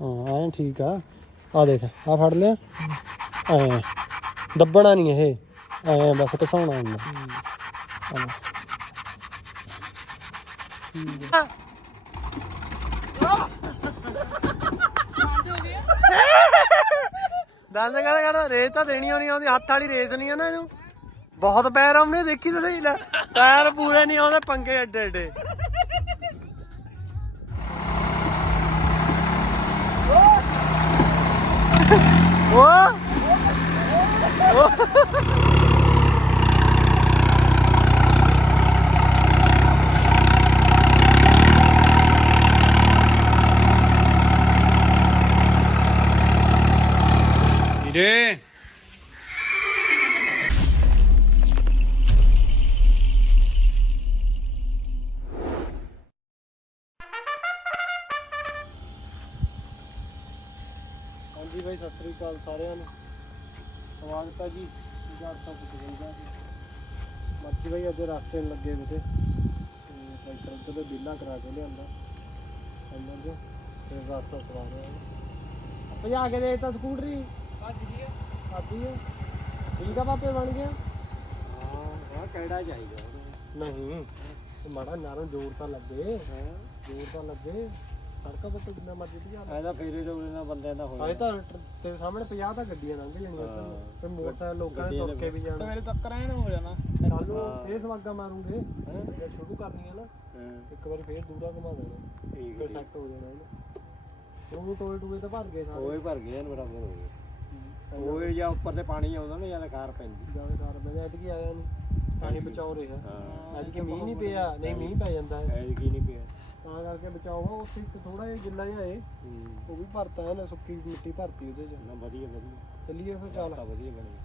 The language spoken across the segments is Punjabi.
ਹਾਂ ਐਂ ਠੀਕ ਆ। ਆ ਦੇਖ ਆ ਫੜ ਲਿਆ। ਐ। ਦੱਬਣਾ ਨਹੀਂ ਇਹ। ਐ ਬਸ ਘਸਾਉਣਾ ਹੁੰਦਾ ਹਾਂ। ਦੰਦ ਕਰ ਕਰ ਰੇਸ ਤਾਂ ਦੇਣੀ ਹੋਣੀ ਆਉਂਦੀ ਹੱਥ ਵਾਲੀ ਰੇਸ ਨਹੀਂ ਆ ਨਾ ਇਹਨੂੰ। ਬਹੁਤ ਪੈਰ ਆਉਣੇ ਦੇਖੀ ਤਾਂ ਸਹੀ ਲੈ। ਪੈਰ ਪੂਰੇ ਨਹੀਂ ਆਉਂਦੇ ਪੰਗੇ ਐਡੇ ਐਡੇ ਉਹ ਵੀਰੇ ਸਾਰਿਆਂ ਨੂੰ। ਸਵਾਗਤ ਹੈ ਜੀ। 455 ਜੀ। ਮੱਛੀ ਭਾਈ ਅੱਜ ਰਸਤੇ ਨੂੰ ਲੱਗੇ ਵੇ ਤੇ। ਤੇ ਟਰੈਕਟਰ ਉੱਤੇ ਤੇ ਬਿੱਲਾ ਕਰਾ ਕੇ ਲਿਆਂਦਾ। ਅੰਦਰ ਜੋ ਫਿਰ ਰਸਤਾ ਸਵਾ ਰਿਹਾ ਭਜਾ ਕੇ ਦੇ ਤਾਂ ਸਕੂਟਰੀ। ਆਦੀ ਹੈ ਠੀਕ ਆ ਪਾਪੇ ਬਣ ਗਿਆ? ਹਾਂ ਕਿਹੜਾ ਚਾਹੀਦਾ ਨਹੀਂ। ਤੇ ਮਾੜਾ ਨਾਰੋਂ ਜ਼ੋਰ ਤਾਂ ਲੱਗੇ। ਜ਼ੋਰ ਤਾਂ ਲੱਗੇ। ਸੜਕਾਂ ਤੇ ਕਿੰਨਾ ਮਰਜ਼ੀ ਭਜਾ ਲੈ ਐਦਾ ਫੇਰੇ ਰੋਲੇ ਨਾਲ ਬੰਦਿਆਂ ਦਾ ਹਾਏ ਤਾਂ ਟਰ- ਤੇਰੇ ਸਾਹਮਣੇ 50 ਤਾਂ ਗੱਡੀਆਂ ਲੰਘ ਜਾਣੀਆਂ ਇੱਧਰ ਤੇ ਮੋਟਰਸਾਈਕਲ ਲੋਕਾਂ ਨੇ ਤੁਰ ਕੇ ਵੀ ਜਾਣਾ। ਸਵੇਰੇ ਤੱਕ ਐਨ ਹੋ ਜਾਣਾ। ਕੱਲ ਨੂੰ ਫੇਰ ਸਵਾਗਾ ਮਾਰੂਗੇ। ਜੇ ਸ਼ੁਰੂ ਕਰਨੀ ਹੈ। ਨਾ ਇੱਕ ਵਾਰੀ ਫੇਰ ਦੂਰਾ ਘੁਮਾ ਦੇਣਾ। ਠੀਕ ਫਿਰ ਸੈੱਟ ਹੋ ਜਾਣਾ ਇਹਨੂੰ। ਉਹ ਟੋਏ ਟੂਏ ਤਾਂ ਭਰ ਗਏ ਸਾਰੇ। ਹੋਏ ਭਰ ਗਏ ਨੇ ਬਰਾਬਰ ਹੋ ਗਏ। ਹੋਏ ਜਾਂ ਉੱਪਰ ਤੇ ਪਾਣੀ ਆਉਂਦਾ ਨਾ ਜਾਂ ਕਾਰ ਪੈਂਦੀ। ਜਾਵੇ ਸਾਰ ਮੈਂ ਐਤਕੀ ਆਇਆ ਨਹੀਂ ਪਾਣੀ ਬਚਾਓ ਰਿਹਾ। ਹਾਂ। ਐਤਕੀ ਮੀਂਹ ਨਹੀਂ ਪਿਆ। ਨਹੀਂ ਮੀਂਹ ਪੈ ਜਾਂਦਾ। ਹੈ ਐ ਕੀ ਨਹੀਂ ਪਿਆ। ਤਾਂ ਕਰਕੇ ਬਚਾਓ। ਆ ਉੱਥੇ ਇੱਕ ਥੋੜਾ ਜਿਹਾ ਗਿੱਲਾ ਜਿਹਾ ਏ। ਉਹ ਵੀ ਭਰਤਾ ਹੈ ਨਾ ਸੁੱਕੀ ਮਿੱਟੀ ਭਰਤੀ ਉਹਦੇ ਚ। ਨਾ ਵਧੀਆ ਵਧੀਆ। ਚੱਲੀਏ ਫਿਰ ਚੱਲ। ਤਾਂ ਵਧੀਆ ਬਣੀ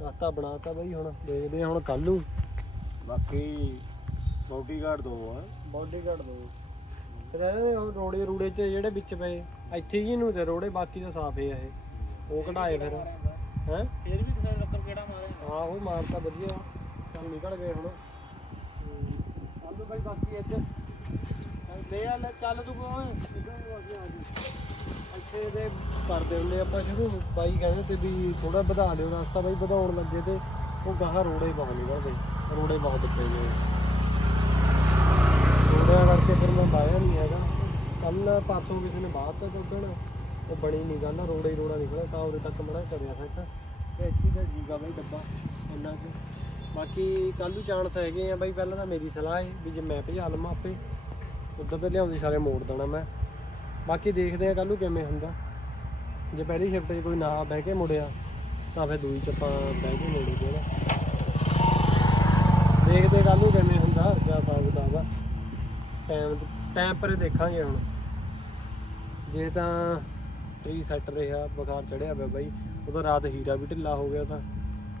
ਰਸਤਾ ਬਣਾਤਾ ਬਈ ਹੁਣ ਦੇਖਦੇ ਹਾਂ ਹੁਣ ਕੱਲ ਨੂੰ। ਬਾਕੀ ਬੌਡੀ ਗਾਰਡ ਦੋ ਆ। ਬਾਡੀ ਕੱਢ ਦੋ। ਫਿਰ ਇਹਦੇ ਉਹ ਰੋੜੇ ਰੂੜੇ ਚ ਜਿਹੜੇ ਵਿੱਚ ਪਏ ਇੱਥੇ ਹੀ ਨੂੰ ਤੇ ਰੋੜੇ ਬਾਕੀ ਤਾਂ ਸਾਫ਼ ਹੀ ਆ ਇਹ। ਉਹ ਕਢਾਏ ਫਿਰ। ਹੈ? ਫੇਰ ਵੀ ਕਿਸੇ ਲੱਕਰ ਕਿਹੜਾ ਮਾਰੇ ਹਾਂ ਉਹ ਮਾਰਤਾ ਵਧੀਆ। ਚੱਲ ਨਿਕਲ ਗਏ ਹੁਣ। ਚੱਲ ਬਾਈ ਬਾਕੀ ਇੱਥੇ ਲੈ ਆ, ਲੈ ਚੱਲ ਤੂੰ ਓਏ। ਇੱਥੇ ਦੇ ਕਰਦੇ ਹੁੰਦੇ ਆਪਾਂ ਸ਼ੁਰੂ। ਬਾਈ ਕਹਿੰਦੇ ਤੇ ਵੀ ਥੋੜਾ ਵਧਾ ਲਿਓ ਰਸਤਾ ਬਾਈ, ਵਧਾਉਣ ਲੱਗੇ ਤੇ ਉਹ ਗਾਹਾਂ ਰੋੜੇ ਬਹੁਤ ਨਿਕਲਦੇ ਰੋੜੇ ਬਹੁਤ ਦਿੱਤੇ ਗਏ ਰੋੜਿਆਂ ਕਰਕੇ ਫਿਰ ਮੈਂ ਬਾਇਆ ਨਹੀਂ ਹੈਗਾ। ਕੱਲ ਪਰਸੋਂ ਕਿਸੇ ਨੇ ਬਾਤ ਤਾਂ ਦੁੱਧਣ ਉਹ ਬਣੀ ਨਹੀਂ ਗੱਲ, ਰੋੜੇ ਹੀ ਰੋੜਾ ਨਿਕਲਿਆ, ਤਾਂ ਉਹਦੇ ਤੱਕ ਮੜਾ ਕਰਿਆ ਸੈੱਟ ਤੇ। ਇੱਥੇ ਦਾ ਜੀਗਾ ਬਾਈ ਡੱਬਾ, ਇੰਨਾ ਕੁ। ਬਾਕੀ ਕੱਲ ਨੂੰ ਚਾਂਸ ਹੈਗੇ ਆ ਬਾਈ, ਪਹਿਲਾਂ ਤਾਂ ਮੇਰੀ ਸਲਾਹ ਹੈ ਵੀ ਜੇ ਮੈਂ ਭਜਾ ਲਵਾਂ ਆਪੇ। ਉਦੋਂ ਤੇ ਲਿਆਉਂਦੀ ਸਾਰੇ ਮੋੜ ਦੇਣਾ ਮੈਂ। ਬਾਕੀ ਦੇਖਦੇ ਆ ਕੱਲ ਨੂੰ ਕਿਵੇਂ ਹੁੰਦਾ। ਜੇ ਪਹਿਲੀ ਸ਼ਿਫਟ 'ਚ ਕੋਈ ਨਾ ਬਹਿ ਕੇ ਮੁੜਿਆ, ਤਾਂ ਫਿਰ ਦੂਜੀ 'ਚ ਆਪਾਂ ਬਹਿ ਕੇ ਮੋੜੂਗੇ ਨਾ। ਦੇਖਦੇ ਕੱਲ ਨੂੰ ਕਿਵੇਂ ਹੁੰਦਾ, ਜਾ ਸਕਦਾ ਵਾ ਟਾਈਮ ਟਾਈਮ ਪਰ ਦੇਖਾਂਗੇ ਹੁਣ। ਜੇ ਤਾਂ ਸਹੀ ਸੈੱਟ ਰਿਹਾ, ਬੁਖਾਰ ਚੜਿਆ ਪਿਆ ਬਾਈ ਉਦੋਂ ਰਾਤ ਹੀਰਾ ਵੀ ਢਿੱਲਾ ਹੋ ਗਿਆ ਤਾਂ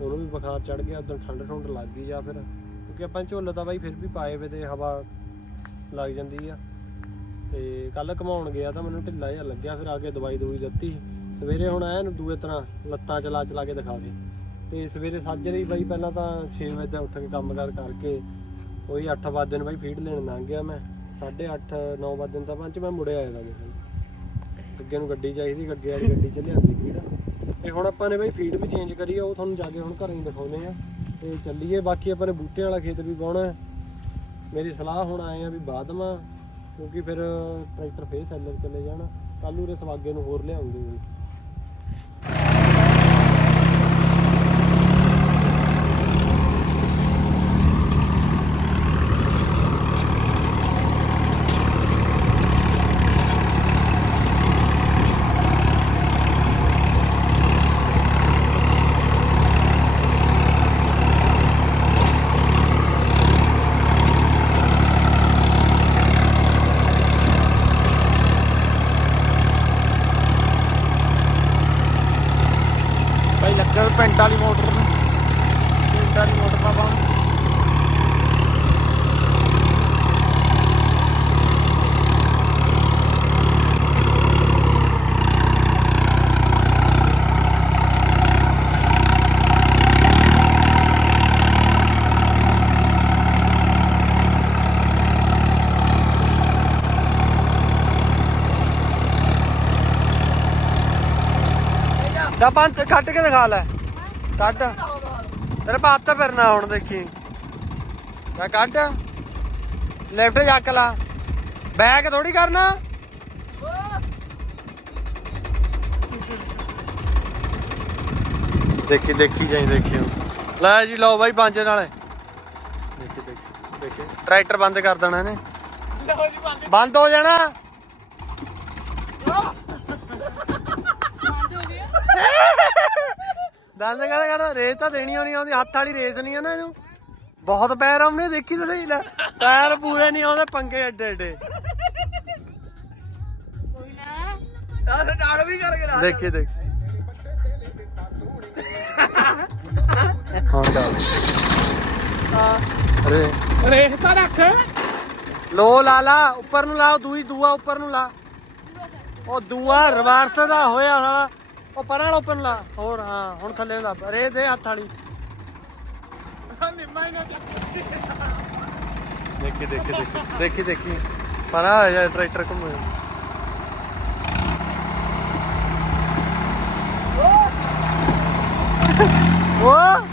ਉਹਨੂੰ ਵੀ ਬੁਖਾਰ ਚੜ ਗਿਆ, ਉਦੋਂ ਠੰਡ ਠੁੰਡ ਲੱਗ ਗਈ ਜਾਂ ਫਿਰ। ਕਿਉਂਕਿ ਆਪਾਂ ਝੋਲੇ ਤਾਂ ਬਾਈ ਫਿਰ ਵੀ ਪਾਏ ਵੇ ਤੇ ਹਵਾ ਲੱਗ ਜਾਂਦੀ ਆ। ਤੇ ਕੱਲ ਘਮਾਉਣ ਗਿਆ ਤਾਂ ਮੈਨੂੰ ਢਿੱਲਾ ਜਿਹਾ ਲੱਗਿਆ, ਫਿਰ ਆ ਕੇ ਦਵਾਈ ਦਵਾਈ ਦਿੱਤੀ। ਸਵੇਰੇ ਹੁਣ ਐਨ ਦੂਏ ਤਰ੍ਹਾਂ ਲੱਤਾਂ ਚਲਾ ਚਲਾ ਕੇ ਦਿਖਾਵੇ ਤੇ ਸਵੇਰੇ ਸਾਜਰੇ ਹੀ ਬਾਈ ਪਹਿਲਾਂ ਤਾਂ 6 ਵਜੇ ਦਾ ਉੱਠ ਕੇ ਕੰਮ ਕਾਰ ਕਰਕੇ ਉਹੀ 8 ਵਜੇ ਨੂੰ ਬਾਈ, ਫੀਡ ਲੈਣ ਲੰਘ ਗਿਆ ਮੈਂ। 8:30 9 ਵਜੇ ਨੂੰ ਤਾਂ ਪੰਜ ਮੈਂ ਮੁੜਿਆ ਆਇਆ ਤਾਂ ਅੱਗੇ ਨੂੰ ਗੱਡੀ ਚਾਹੀਦੀ, ਅੱਗੇ ਵਾਲੀ ਗੱਡੀ ਚ ਲਿਆਂਦੀ ਫੀਡ। ਤੇ ਹੁਣ ਆਪਾਂ ਨੇ ਬਾਈ ਫੀਡ ਵੀ ਚੇਂਜ ਕਰੀ ਆ, ਉਹ ਤੁਹਾਨੂੰ ਜਾ ਕੇ ਹੁਣ ਘਰੇ ਹੀ ਦਿਖਾਉਨੇ ਆ। ਤੇ ਚੱਲੀਏ, ਬਾਕੀ ਆਪਾਂ ਨੇ ਬੂਟੇ ਵਾਲਾ ਖੇਤ ਵੀ ਪਾਉਣਾ ਮੇਰੀ ਸਲਾਹ ਹੁਣ ਆਏ ਆ ਵੀ ਬਾਦਮਾ ਕਿਉਂਕਿ ਫਿਰ ਟਰੈਕਟਰ ਫੇਰ ਸੈਲਰ ਚਲੇ ਜਾਣਾ। ਕੱਲ੍ਹ ਨੂੰ ਰੇ ਸਵਾਗੇ ਨੂੰ ਹੋਰ ਲਿਆਉਂਗੇ ਵੀ ਤਾਂ ਪੰਜ ਕੱਟ ਕੇ ਦਿਖਾ ਲੈ। ਕੱਟ ਤੇਰੇ ਪਾ ਹੱਥ ਫਿਰਨਾ ਹੁਣ ਦੇਖੀ। ਤਾਂ ਕੱਟ ਲੈਫਟ ਚੱਕ ਲਾ। ਬੈਕ ਥੋੜੀ ਕਰਨਾ। ਦੇਖੀ ਦੇਖੀ ਜਾਈ ਦੇਖੀ। ਲੈ ਜੀ ਲਓ ਬਾਈ ਪੰਜ ਨਾਲੇ। ਦੇਖੀ ਦੇਖੀ ਦੇਖੀ। ਟਰੈਕਟਰ ਬੰਦ ਕਰ ਦੇਣਾ ਇਹਨੇ। ਬੰਦ ਹੋ ਜਾਣਾ। ਦੰਦ ਕਹਿੰਦਾ ਕਹਿੰਦਾ ਰੇਸ ਤਾਂ ਦੇਣੀ ਹੋਣੀ ਆਉਂਦੀ ਹੱਥ ਵਾਲੀ ਰੇਸ ਨਹੀਂ ਆ ਨਾ ਇਹਨੂੰ। ਬਹੁਤ ਪੈਰ ਆਉਣੇ ਦੇਖੀ ਤਾਂ ਸਹੀ ਲੈ। ਪੈਰ ਪੂਰੇ ਨਹੀਂ ਆਉਂਦੇ ਪੰਗੇ ਐਡੇ ਐਡੇ। ਕੋਈ ਨਾ। ਆਹ ਡਾੜ ਵੀ ਕਰ ਕੇ ਦੇਖੀ ਦੇਖ। ਹਾਂ ਚੱਲ। ਅਰੇ। ਰੇਸ ਤਾਂ ਰੱਖ। ਲੋ ਲਾ ਲਾ। ਉੱਪਰ ਨੂੰ ਲਾ ਦੂਈ ਦੂਆ ਉੱਪਰ ਨੂੰ ਲਾ। ਉਹ ਦੂਆ ਰਿਵਰਸ ਦਾ ਹੋਇਆ ਸਾਲਾ। ਉਹ ਪਰਾਂ ਵਾਲਾ ਉੱਪਰ ਨੂੰ ਲਾ ਹੋਰ ਹਾਂ ਹੁਣ ਥੱਲੇ ਦੱਬ ਰੇ ਦੇ ਹੱਥ ਵਾਲੀ। ਦੇਖੀ ਦੇਖੀ ਦੇਖੀ ਦੇਖੀ ਦੇਖੀ। ਪਰਾਂ ਆ ਜਾ ਟਰੈਕਟਰ ਘੁੰਮੇ ਉਹ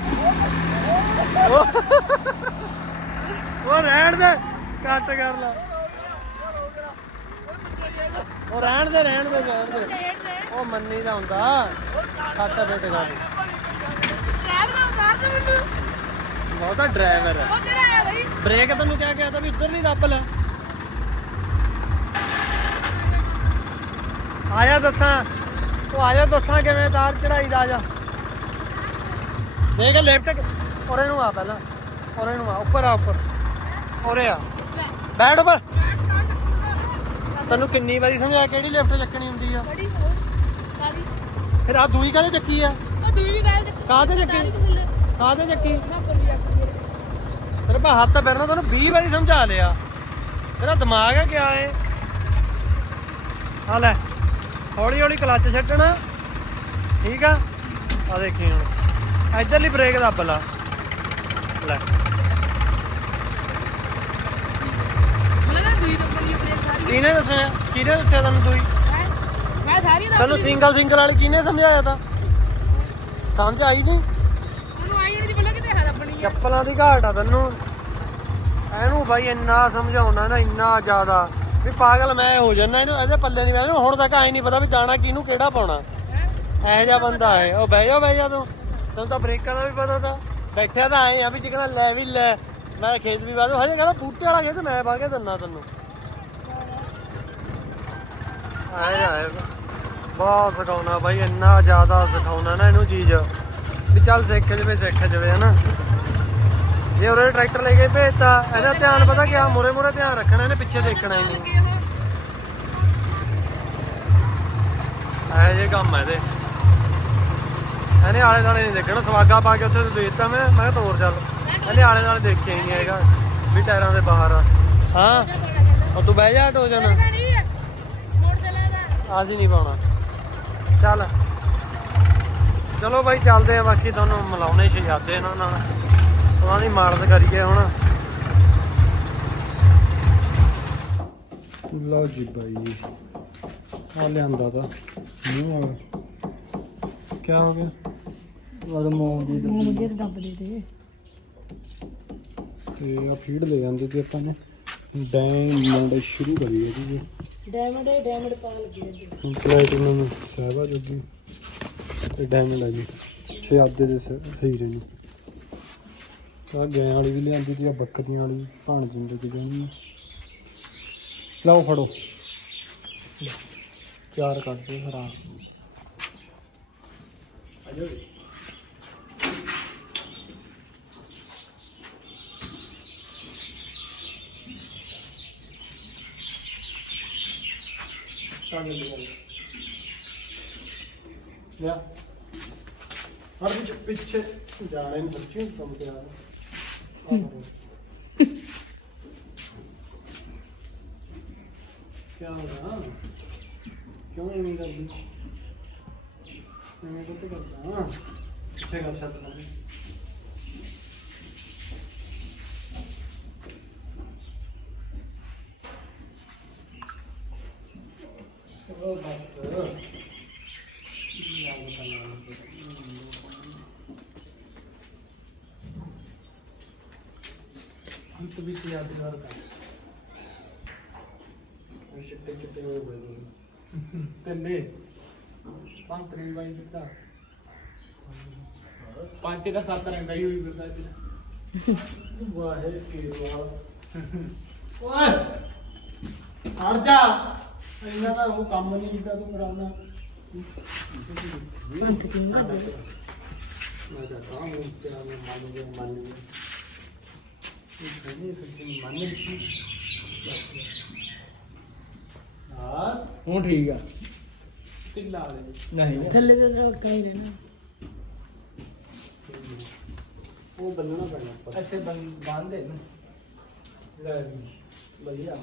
ਉਹ ਰਹਿਣ ਦੇ ਕੱਟ ਕਰ ਲਾ। ਉਹ ਰਹਿਣ ਦੇ ਰਹਿਣ ਦੇ ਰਹਿਣ ਦੇ। ਦੇ ਉਹ ਮੰਨੀ ਦਾ ਹੁੰਦਾ। ਕੱਟ ਬੇਟ ਗਾ ਲੈਟ ਦਾ ਉਤਾਰ ਦੇ ਮੈਨੂੰ ਬਹੁਤਾ ਡਰਾਈਵਰ ਹੈ। ਉਹ ਕਿਹੜਾ ਆਇਆ ਬਈ। ਬ੍ਰੇਕ ਤੈਨੂੰ ਕਿਹਾ ਗਿਆ ਤਾਂ ਵੀ ਉੱਧਰ ਨਹੀਂ ਦੱਬ ਲੈ। ਆਇਆ ਦੱਸਾਂ। ਉਹ ਆਇਆ ਦੱਸਾਂ ਕਿਵੇਂ ਤਾਰ ਚੜਾਈ ਦਾ ਜਾ। ਦੇਖ ਲੈਫਟ ਔਰੇ ਨੂੰ ਆ ਪਹਿਲਾਂ। ਔਰੇ ਨੂੰ ਆ। ਉੱਪਰ ਆ ਉੱਪਰ। ਔਰੇ ਆ। ਬੈਠ ਉੱਪਰ। ਤੈਨੂੰ ਕਿੰਨੀ ਵਾਰੀ ਸਮਝਾਇਆ ਕਿਹੜੀ ਲੈਫਟ ਚੱਕਣੀ ਹੁੰਦੀ ਆ? ਬੜੀ ਹੋਰ ਸਾਰੀ। ਫਿਰ ਆ ਦੂਈ ਕਾਹਦੇ ਚੱਕੀ ਆ? ਉਹ ਦੂਈ ਵੀ ਗੱਲ ਤੇ ਕਾਹਦੇ ਚੱਕੀ? ਕਾਹਦੇ ਚੱਕੀ? ਨਾ ਪਰ ਵੀ ਆ ਤੇਰੇ ਪਾ ਹੱਥ ਫਿਰਨਾ ਤੈਨੂੰ 20 ਵਾਰੀ ਸਮਝਾ ਲਿਆ। ਤੇਰਾ ਦਿਮਾਗ ਹੈ ਕਿਆ ਏ? ਆ ਲੈ ਹੌਲੀ ਹੌਲੀ ਕਲੱਚ ਛੱਡਣਾ। ਠੀਕ ਆ? ਆ ਦੇਖੀ ਹੁਣ। ਇਧਰਲੀ ਬ੍ਰੇਕ ਦੱਬ ਲਾ। ਲੈ ਮੈਨੂੰ ਨਾ ਦੂਈ ਨੰਬਰ ਦੀ ਆਪਣੇ ਸਾਰੀ ਕਿਹਨੇ ਦੱਸਿਆ? ਕਿਹਨੇ ਦੱਸਿਆ ਤੈਨੂੰ ਦੂਈ ਹੈਂ? ਮੈਂ ਸਾਰੀ ਦਾ ਤੈਨੂੰ ਸਿੰਗਲ ਸਿੰਗਲ ਵਾਲੀ ਕਿਹਨੇ ਸਮਝਾਇਆ ਤਾਂ? ਸਮਝ ਆਈ ਨਹੀਂ? ਮੈਨੂੰ ਆਈ ਨਹੀਂ ਪਤਾ ਕਿਤੇ ਹਰ ਆਪਣੀ ਆ। ਚੱਪਲਾਂ ਦੀ ਘਾਟ ਆ ਤੈਨੂੰ। ਇਹਨੂੰ ਬਾਈ ਇੰਨਾ ਸਮਝਾਉਣਾ ਨਾ ਇੰਨਾ ਜ਼ਿਆਦਾ। ਵੀ ਪਾਗਲ ਮੈਂ ਹੋ ਜਾਣਾ ਇਹਨੂੰ ਇਹਦੇ ਪੱਲੇ ਨਹੀਂ ਇਹਨੂੰ ਹੁਣ ਤੱਕ ਆਈ ਨਹੀਂ ਪਤਾ ਵੀ ਗਾਣਾ ਕਿਹਨੂੰ ਕਿਹੜਾ ਪਾਉਣਾ। ਇਹੋ ਜਿਹਾ ਬੰਦਾ ਹੈ। ਉਹ ਬਹਿ ਜਾ ਬਹਿ ਜਾ ਤੂੰ। ਤੈਨੂੰ ਤਾਂ ਬ੍ਰੇਕਾਂ ਦਾ ਵੀ ਪਤਾ ਤਾਂ। ਬੈਠਿਆ ਤਾਂ ਆਏ ਆ ਵੀ ਜਿਕਣਾ ਲੈ ਵੀ ਲੈ। ਮੈਂ ਖੇਤ ਵੀ ਵਾਦੋ ਹਜੇ ਕਹਿੰਦਾ ਬੂਟੇ ਵਾਲਾ ਖੇਤ ਮੈਂ ਪਾ ਕੇ ਦਿੰਨਾ ਤੈਨੂੰ। ਆਏ ਆਏ। ਬਹੁਤ ਸਿਖਾਉਣਾ ਬਾਈ, ਇੰਨਾ ਜ਼ਿਆਦਾ ਸਿਖਾਉਣਾ ਨਾ ਇਹਨੂੰ ਚੀਜ਼। ਵੀ ਚੱਲ ਸਿੱਖ ਜਵੇ ਸਿੱਖ ਜਵੇ, ਹਨਾ। ਜੇ ਉਹਰੇ ਟਰੈਕਟਰ ਲੈ ਕੇ ਭੇਜਤਾ, ਇਹਦਾ ਧਿਆਨ ਪਤਾ ਕਿਆ ਮੂਰੇ ਮੂਰੇ ਧਿਆਨ ਰੱਖਣਾ, ਇਹਨੇ ਪਿੱਛੇ ਦੇਖਣਾ ਹੀ ਨਹੀਂ। ਲੱਗੇ ਉਹ ਜਿਹੇ ਕੰਮ ਆ ਤੇ ਇਹਨੇ ਆਲੇ ਦਾਲੇ ਨਹੀਂ ਦੇਖਣਾ, ਸਵਾਗਾ ਪਾ ਕੇ ਉੱਥੇ ਤੋਂ ਦੇਤਾ ਮੈਂ ਮੈਂ ਕਿਹਾ ਤੋਰ ਚੱਲ। ਇਹਨੇ ਆਲੇ ਦਾਲੇ ਦੇਖਿਆ ਹੀ ਨਹੀਂ ਹੈਗਾ, ਵੀ ਟਾਇਰਾਂ ਦੇ ਬਾਹਰ ਆ। ਹਾਂ ਉਹ ਤੂੰ ਬਹਿ ਜਾ ਟੋ ਜਾਣਾ ਅਸੀਂ ਨਹੀਂ ਪਾਉਣਾ। ਚੱਲ। ਚਲੋ ਬਾਈ ਚੱਲਦੇ ਆ। ਬਾਕੀ ਤੁਹਾਨੂੰ ਮਿਲਾਉਣੇ ਸ਼ਹਿਜ਼ਾਦੇ ਇਹਨਾਂ ਨਾਲ। ਉਹਨਾਂ ਦੀ ਮਾਰਦ ਕਰੀਏ ਹੁਣ। ਲਓ ਜੀ ਬਾਈ। ਆ ਲਿਆਂਦਾ ਤਾਂ। ਮੂੰਹ ਆ ਕੀ ਹੋ ਗਿਆ? ਵਰਮੋਂ ਦੀ ਮੁੰਡੇ ਤੇ ਦੱਬ ਦੇ ਦੇ। ਤੇ ਆ ਫੀਡ ਲੈ ਜਾਂਦੇ ਤੇ ਆਪਾਂ ਨੇ। ਡਾਇਮੰਡ ਸ਼ੁਰੂ ਕਰੀ ਜੀ। ਡਾਇਮੰਡ ਹੈ ਡਾਇਮੰਡ ਪਾ ਲੱਗੀ ਹੁਣ ਪਲੈਟੀਨਮ ਸਾਹਿਬਾ ਜੋਗੀ। ਤੇ ਡਾਇਮੰਡ ਆ ਜੀ। ਛੇ ਆਦੇ ਦੇ ਸ- ਹੀਰੇ ਨੂੰ। ਆ ਗੈਂ ਵਾਲੀ ਵੀ ਲਿਆਂਦੀ ਤੀ ਆ ਬੱਕਰੀਆਂ ਵਾਲੀ ਭਾਣ ਜਿੰਦੇ ਤੇ ਜਾਣੀ ਲਓ ਫੜੋ। ਚਾਰ ਕੱਢ ਦੇ ਫਿਰ ਆ ਲਿਆ ਹਰ ਵਿੱਚ ਪਿੱਛੇ ਜਾਣੇ ਨੂੰ ਬੱਚੇ ਕੰਮ ਤੇ ਆ ਕੀ ਹੋ ਰਿਹਾ ਕਿਉਂ ਐਵੇਂ ਕਰਦੀ ਐਵੇਂ ਕਿਉਂ ਕਰਦਾ ਹਾਂ ਕਿੱਥੇ ਗੱਲ ਛੱਡ ਲਾ ਚਲੋ ਬਸ ਇੱਕ ਵੀ ਤੇ ਆਦੇ ਵਾਰ ਕਰ ਚਿੱਟੇ ਚਿੱਟੇ ਹੋਏ ਬੜੇ ਨੇ। ਤੰਨੇ ਪੰਤਰੀ ਬਾਈ ਦਿੱਤਾ ਪੰਜ ਦਾ ਸੱਤ ਰੰਗਾ ਹੀ ਹੋਈ ਫਿਰਦਾ ਜੀ ਵਾਹਿਗੁਰੂ ਕੀ ਵਾਹ ਓਏ ਹਟ ਜਾ ਇੰਨਾ ਤਾਂ ਉਹ ਕੰਮ ਨਹੀਂ ਕੀਤਾ ਤੂੰ ਕਰਾਉਣਾ ਪੰਤ ਕਿੰਗ ਦਾ ਮੈਂ ਤਾਂ ਕਹਾਂ ਉਹ ਤੇਰਾ ਮੈਂ ਮੰਨ ਗਿਆ ਮੰਨ ਗਿਆ ਇਹ ਕਹਿੰਦੇ ਸੱਚੀ ਮੰਨ ਲਈ ਆਸ ਹੁਣ ਠੀਕ ਆ। ਢਿੱਲਾ ਦੇ ਨਹੀਂ। ਥੱਲੇ ਤੇ ਤੇਰਾ ਕਹੀਂ ਰਹਿਣਾ। ਉਹ ਬੰਨਣਾ ਪੈਣਾ ਉੱਪਰ। ਅੱਛੇ ਬੰਦ ਦੇ ਲੈ ਵੀ ਵਧੀਆ।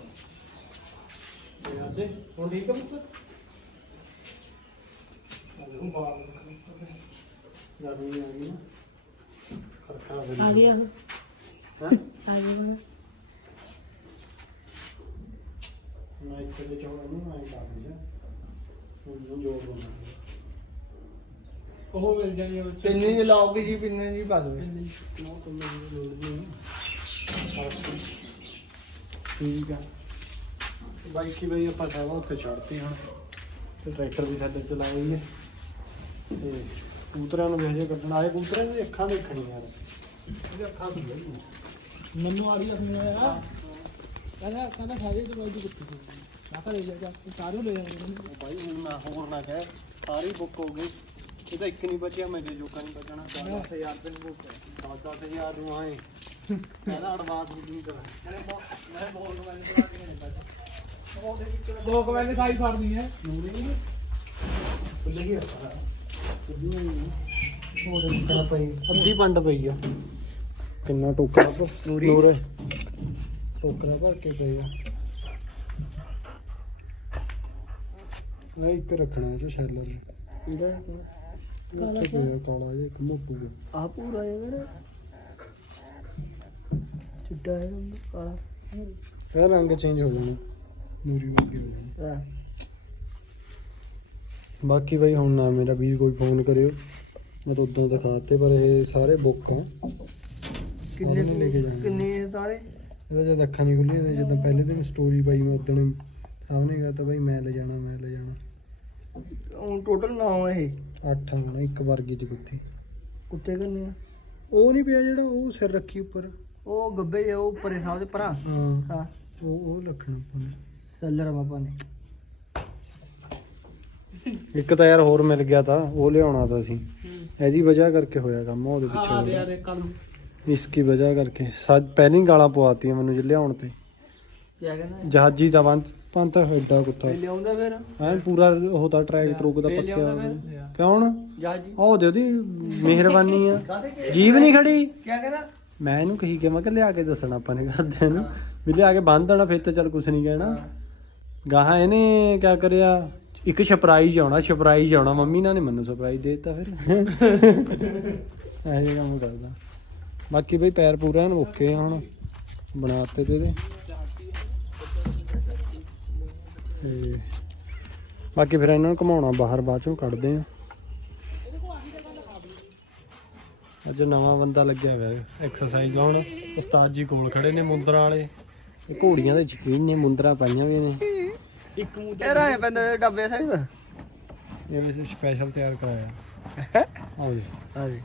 ਤੇ ਆਦੇ ਹੁਣ ਠੀਕ ਆ ਪੁੱਤ? ਅਰੇ ਬਾਲ ਗਰਮੀ ਆ ਗਈ ਨਾ। ਖਰਖਾ ਬਣੀ ਆ ਗਿਆ ਉਹ। ਹਾਂ ਆ ਗਿਆ ਨਾ ਇੱਥੇ ਦੇ ਚੋਂ ਇਹਨੂੰ ਆਈ ਕਰ ਦਿੰਦੇ ਹੁਣ ਜੋੜ ਦਿੰਦਾ ਉਹ ਮਿਲ ਜਾਣੀ ਉਹ ਪਿੰਨੀ ਜੀ ਲਾਓ ਕੇ ਜੀ ਪਿੰਨੀ ਜੀ ਪਾ ਦੋ ਨੋ ਤੁਮ ਲੋੜ ਨਹੀਂ ਠੀਕ ਆ। ਬਾਈਕ ਕੀ ਬਈ ਆਪਾਂ ਸਾਵਾ ਉੱਥੇ ਛੱਡਤੀ ਹੁਣ ਤੇ ਟਰੈਕਟਰ ਵੀ ਸਾਡੇ ਚਲਾਏ ਹੈ ਤੇ ਕਬੂਤਰਾਂ ਨੂੰ ਵੇਜੇ ਕੱਢਣਾ। ਆਏ ਕਬੂਤਰਾਂ ਦੀ ਅੱਖਾਂ ਦੇਖਣੀ ਯਾਰ ਇਹਦੀ ਅੱਖਾਂ ਤੋਂ ਮੈਨੂੰ ਆੜੀ ਆਪਣੀ ਆ ਕਹਿੰਦਾ ਕਹਿੰਦਾ ਸਾਰੇ ਬਾਈ ਦੀ ਕੁੱਤੀ ਮੈਂ ਕਹ ਲੈ ਜਾ ਸਾਰੇ ਲੈ ਜਾਣਗੇ ਭਾਈ ਹੁਣ ਨਾ ਹੋਰ ਨਾ ਕਹਿ ਸਾਰੀ ਬੁੱਕ ਹੋ ਗਈ। ਇਹ ਤਾਂ ਇੱਕ ਨਹੀਂ ਬਚਿਆ ਮੇਰੇ ਜੋਕਾ ਨਹੀਂ ਬਚਣਾ 10000 ਰੁਪਏ ਨੂੰ ਬੁੱਕ 10000 ਨੂੰ ਆਏ। ਕਹਿੰਦਾ ਐਡਵਾਂਸ ਬੁਕਿੰਗ ਕਰ। ਮੈਂ ਬੋਲ ਨੂੰ ਮੈਨੂੰ ਬੁਲਾ ਕੇ ਨਹੀਂ ਪਤਾ ਦੋ ਕਮੈਂਟ ਖਾਈ ਫੜਨੀ ਹੈ। ਖੁੱਲੇ ਗਿਆ ਉਹ ਦੇਖਣਾ ਪਈ ਅੱਧੀ ਪੰਡ ਪਈ ਆ। ਕਿੰਨਾ ਟੋਕਰਾ ਭਰ- ਨੂਰੀ। ਟੋਕਰਾ ਭਰ ਕੇ ਪਈ ਆ। ਨਾ ਇੱਕ ਰੱਖਣਾ ਇਹ ਸ਼ੈਲਰ ਇਹਦਾ ਕਾਲਾ ਪਿਆ ਕਾਲਾ ਜਿਹਾ ਇੱਕ ਮੋਟੂ ਜਿਹਾ। ਆ ਪੂਰਾ ਇਹ ਕਿਹੜਾ ਚਿੱਟਾ ਹੈ ਕਾਲਾ। ਇਹ ਰੰਗ ਚੇਂਜ ਹੋ ਜਾਣਾ। ਨੂਰੀ ਵਰਗੀ ਹੋ ਜਾਣੀ। ਆ ਬਾਕੀ ਬਾਈ ਹੁਣ ਨਾ ਮੇਰਾ ਵੀਰ ਕੋਈ ਫੋਨ ਕਰਿਓ। ਮੈਂ ਤਾਂ ਉਦੋਂ ਦਿਖਾਤੇ ਪਰ ਇਹ ਸਾਰੇ ਬੁੱਕ ਆ। ਕਿੰਨੇ ਨੂੰ ਲੈ ਕੇ ਜਾਣਾ। ਕਿੰਨੇ ਸਾਰੇ? ਇਹਦਾ ਜਦ ਅੱਖਾਂ ਨਹੀਂ ਖੁੱਲੀਆਂ ਤੇ ਜਦੋਂ ਪਹਿਲੇ ਦਿਨ ਸਟੋਰੀ ਪਾਈ ਮੈਂ ਉਦੋਂ ਸਾਹਮਣੇ ਗਿਆ ਤਾਂ ਬਾਈ ਮੈਂ ਲੈ ਜਾਣਾ ਮੈਂ ਲੈ ਜਾਣਾ। ਹੁਣ ਟੋਟਲ 9 ਇਹ। ਅੱਠ ਆ ਹੁਣ ਇੱਕ ਵਰਗੀ ਚ ਕੁੱਤੀ। ਕੁੱਤੇ ਕਿੰਨੇ ਆ? ਉਹ ਨਹੀਂ ਪਿਆ ਜਿਹੜਾ ਉਹ ਸਿਰ ਰੱਖੀ ਉੱਪਰ। ਉਹ ਗੱਬੇ ਜਿਹੇ ਉਹ ਪਰੇ ਸਾਹਿਬ ਦੇ ਭਰਾ। ਹਾਂ। ਹਾਂ। ਉਹ ਉਹ ਰੱਖਣਾ ਆਪਾਂ ਨੇ। ਸੈਲਰ ਬਾਬਾ ਨੇ। ਇੱਕ ਤਾਂ ਯਾਰ ਹੋਰ ਮਿਲ ਗਿਆ ਤਾਂ ਉਹ ਲਿਆਉਣਾ ਤਾਂ ਸੀ ਇਹਦੀ ਵਜ੍ਹਾ ਕਰਕੇ ਹੋਇਆ ਕੰਮ ਉਹਦੇ ਆ ਪਿੱਛੇ ਦੇ ਆ ਦੇ ਕਲਮ ਇਸ ਕੀ ਵਜ੍ਹਾ ਕਰਕੇ ਸੱਜ ਪਹਿਲਾਂ ਹੀ ਗਾਲਾਂ ਪਵਾਤੀਆਂ ਮੈਨੂੰ ਜੇ ਲਿਆਉਣ ਤੇ। ਕਹਿੰਦਾ? ਜਹਾਜੀ ਦਾ ਵੰਤ ਪੰਤ ਐਡਾ ਕੁੱਤਾ। ਲਿਆਉਂਦਾ ਫਿਰ? ਐਨ ਪੂਰਾ ਉਹ ਤਾਂ ਟਰੈਕ ਟਰੂਕ ਦਾ ਪੱਕਿਆ ਹੋਇਆ? ਕੌਣ? ਜਹਾਜੀ। ਉਹ ਉਹਦੇ ਉਹਦੀ ਮਿਹਰਬਾਨੀ ਆ। ਜੀਵ ਨਹੀਂ ਖੜੀ? ਕਹਿੰਦਾ? ਮੈਂ ਇਹਨੂੰ ਕਹੀ ਕਿ ਮੈਂ ਕਿ ਲਿਆ ਕੇ ਦੱਸਣਾ ਆਪਾਂ ਨੇ ਘਰਦਿਆਂ ਨੂੰ। ਵੀ ਲਿਆ ਕੇ ਬੰਨ ਦੇਣਾ ਫਿਰ ਤਾਂ ਚੱਲ ਕੁਛ ਨਹੀਂ ਕਹਿਣਾ। ਗਾਹਾਂ ਇਹਨੇ ਕਿਆ ਕਰਿਆ? ਇੱਕ ਸਰਪ੍ਰਾਈਜ਼ ਆਉਣਾ ਸਰਪ੍ਰਾਈਜ਼ ਆਉਣਾ। ਮੰਮੀ ਨਾਲ ਨੇ ਮੈਨੂੰ ਸਰਪ੍ਰਾਈਜ਼ ਦੇ ਦਿੱਤਾ ਫਿਰ। ਇਹੋ ਜਿਹਾ ਕੰਮ ਕਰਦਾ। ਬਾਕੀ ਬਈ ਪੈਰ ਪੂਰਾ ਐਨ ਓਕੇ ਆ ਹੁਣ ਬਣਾਤੇ ਤੇ ਇਹਦੇ। ਤੇ ਬਾਕੀ ਫਿਰ ਇਹਨਾਂ ਨੂੰ ਘਮਾਉਣਾ ਬਾਹਰ ਬਾਅਦ ਚੋਂ ਕੱਢਦੇ ਆ। ਅੱਜ ਨਵਾਂ ਬੰਦਾ ਲੱਗਿਆ ਹੋਇਆ ਐਕਸਰਸਾਈਜ਼ ਲਾਉਣ। ਉਸਤਾਦ ਜੀ ਕੋਲ ਖੜੇ ਨੇ ਮੁੰਦਰਾਂ ਵਾਲੇ। ਇਹ ਘੋੜੀਆਂ ਦੇ ਯਕੀਨ ਨੇ ਮੁੰਦਰਾਂ ਪਾਈਆਂ ਵੀ ਨੇ। ਇੱਕ ਮੂੰਹ ਇਹ ਰਾਏ ਪੈਂਦਾ ਤੇ ਡੱਬੇ ਸਾਈਡ ਇਹ ਵੀ ਸਪੈਸ਼ਲ ਤਿਆਰ ਕਰਾਇਆ। ਆਓ ਜੀ। ਹਾਂ ਜੀ।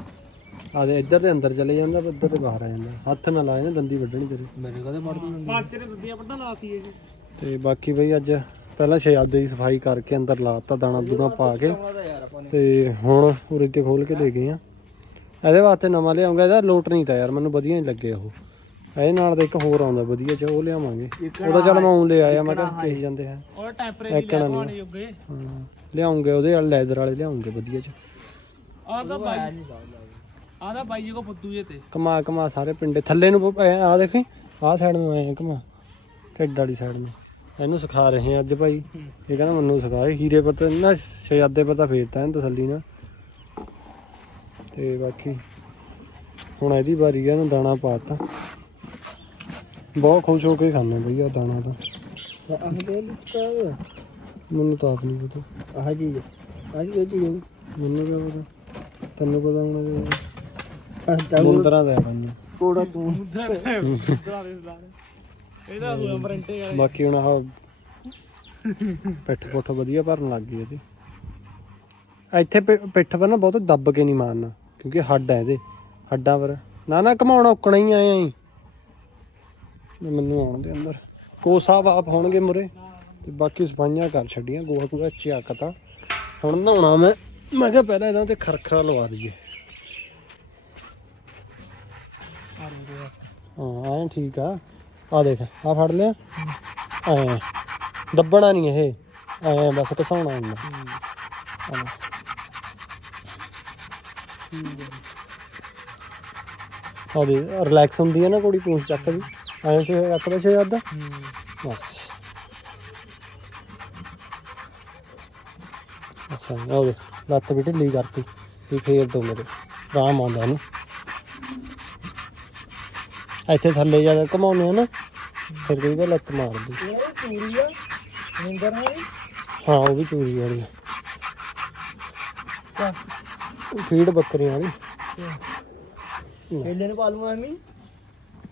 ਆ ਦੇ ਇੱਧਰ ਦੇ ਅੰਦਰ ਚਲੇ ਜਾਂਦਾ ਉੱਧਰ ਦੇ ਬਾਹਰ ਆ ਜਾਂਦਾ। ਹੱਥ ਨਾਲ ਲਾਏ ਨਾ ਦੰਦੀ ਵੱਢਣੀ ਤੇਰੀ। ਮੈਨੂੰ ਕਦੇ ਮੜ ਦੂੰ ਪੰਜ ਨੇ ਦੁੱਧੀਆਂ ਪੱਟਾਂ ਲਾਤੀ ਇਹ ਤੇ ਬਾਕੀ ਬਈ ਅੱਜ ਪਹਿਲਾਂ ਸ਼ਿਆਦੇ ਦੀ ਸਫ਼ਾਈ ਕਰਕੇ ਅੰਦਰ ਲਾਤਾ ਦਾਣਾ ਦੂਣਾ ਪਾ ਕੇ। ਤਾਂ ਨੇ। ਹੁਣ ਉਰੇ ਤੇ ਖੋਲ ਕੇ ਦੇ ਗਏ ਆ ਇਹਦੇ ਵਾਸਤੇ ਨਵਾਂ ਲਿਆਉਂਗਾ ਇਹਦਾ ਲੋਟ ਨਹੀਂ ਤਾਂ ਯਾਰ ਮੈਨੂੰ ਵਧੀਆ ਨਹੀਂ ਲੱਗੇ ਉਹ। ਇਹ ਨਾਲ ਦਾ ਇੱਕ ਹੋਰ ਆਉਂਦਾ ਵਧੀਆ ਚ ਉਹ ਲਿਆਵਾਂਗੇ। ਉਹਦਾ ਚੱਲ ਮੈਂ ਉਂ ਲੈ ਆਇਆ ਮੈਂ ਕਿਹਾ ਕਹੀ ਜਾਂਦੇ ਆ। ਉਹ ਟੈਂਪਰੇਰੀ ਐਕਣਾ ਲੈ ਨੀ। ਪਾਣੇ ਜੋਗੇ। ਹਾਂ, ਲਿਆਉਂਗੇ ਉਹਦੇ ਵਾਲੇ ਲੈਜ਼ਰ ਵਾਲੇ ਲਿਆਉਂਗੇ ਵਧੀਆ ਚ। ਆਹ ਤਾਂ ਬਾਈ। ਤਾਂ ਬਾਈ ਜੀ ਕੋ ਫੁੱਦੂ ਜੇ ਤੇ। ਕਮਾ ਕਮਾ ਸਾਰੇ ਪਿੰਡੇ। ਥੱਲੇ ਨੂੰ ਆ ਦੇਖੀ ਆਹ ਸਾਈਡ ਨੂੰ ਆਏ ਕਮਾ ਢਿੱਡ ਵਾਲੀ ਸਾਈਡ ਨੂੰ। ਇਹਨੂੰ ਸਿਖਾ ਰਹੇ ਆ ਅੱਜ ਭਾਈ। ਇਹ ਕਹਿੰਦਾ ਮੈਨੂੰ ਸਿਖਾ ਇਹ ਹੀਰੇ ਪਰ ਤਾਂ ਨਾ ਸ਼ਹਿਜ਼ਾਦੇ ਪਰ ਤਾਂ ਫੇਰਤਾ ਇਹਨੂੰ ਤਸੱਲੀ ਨਾਲ। ਤੇ ਬਾਕੀ ਹੁਣ ਇਹਦੀ ਵਾਰੀ ਆ ਇਹਨੂੰ ਦਾਣਾ ਪਾਤਾ। ਬਹੁਤ ਖੁਸ਼ ਹੋ ਕੇ ਖਾਂਦਾ ਬਈ ਆ ਦਾਣਾ ਤਾਂ। ਆਹ ਦੇ ਮੈਨੂੰ ਤਾਂ ਆਪ ਨਹੀਂ ਪਤਾ। ਆਹ ਜੀ ਆਹ ਜੀ ਜੀ? ਮੈਨੂੰ ਪਤਾ? ਤੈਨੂੰ ਪਤਾ ਹੋਣਾ ਚਾਹੀਦਾ। ਮੁੰਦਰਾਂ ਦਾ ਹੈ ਮੈਨੂੰ। ਕੋੜਾ ਤੂੰ। ਇਹਦਾ ਹੋਇਆ ਮਰੰਟੇ ਵਾਲੇ ਬਾਕੀ ਹੁਣ ਆਹ ਪਿੱਠ ਪੁੱਠ ਵਧੀਆ ਭਰਨ ਲੱਗ ਗਈ ਇਹਦੀ। ਇੱਥੇ ਪਿ- ਪਿੱਠ ਪਰ ਨਾ ਬਹੁਤ ਦੱਬ ਕੇ ਨਹੀਂ ਮਾਰਨਾ ਕਿਉਂਕਿ ਹੱਡ ਹੈ ਇਹਦੇ ਹੱਡਾਂ ਪਰ ਨਾ ਨਾ ਘਮਾਉਣਾ ਉੱਕਣਾ ਹੀ ਆਏ ਆਂ। ਮੈਨੂੰ ਆਉਣ ਦੇ ਅੰਦਰ। ਕੋ ਸਾਹਿਬ ਆਪ ਹੋਣਗੇ ਮੁਰੇ ਤੇ ਬਾਕੀ ਸਫਾਈਆਂ ਕਰ ਛੱਡੀਆਂ ਗੋਹਾ ਗੋਹਾ ਚੱਕਤਾ ਹੁਣ ਨਹਾਉਣਾ ਮੈਂ ਮੈਂ ਕਿਹਾ ਪਹਿਲਾਂ ਇਹਨਾਂ ਤੇ ਖਰਖਰਾ ਲਵਾ ਦਈਏ। ਹਾਂ, ਐਂ ਠੀਕ ਆ। ਆ ਦੇਖ, ਆ ਫੜ ਲਿਆ। ਐ। ਦੱਬਣਾ ਨਹੀਂ ਇਹ। ਐ ਬਸ ਘਸਾਉਣਾ ਹੁੰਦਾ ਆ ਦੇ ਰਿਲੈਕਸ ਹੁੰਦੀ ਹੈ ਨਾ ਕੁੜੀ ਪੂੰਛ ਚੱਕਦੀ ਐਂ ਸੇ ਰੱਖਦਾ ਛੇ ਅੱਧਾ। ਬਸ। ਅੱਛਾ ਉਹ ਲੱਤ ਵੀ ਢਿੱਲੀ ਕਰਤੀ। ਵੀ ਫੇਰ ਦੋ ਮੇਰੇ, ਆਰਾਮ ਆਉਂਦਾ ਇਹਨੂੰ। ਇੱਥੇ ਥੱਲੇ ਜ਼ਿਆਦਾ ਘਮਾਉਂਦੇ ਆ ਨਾ ਫਿਰ ਕਈ ਵਾਰ ਲੱਤ ਮਾਰਦੀ। ਇਹ ਚੂਰੀ ਆ ਨਿੰਦਰ ਹੈ ਹਾਂ ਉਹ ਵੀ ਚੂਰੀ ਵਾਲੀ ਤਾਂ ਫੀਡ ਬੱਕਰੀਆਂ ਵਾਲੀ ਛੇਲੇ ਨੂੰ ਪਾ ਲੂੰਗਾ ਮੈਂ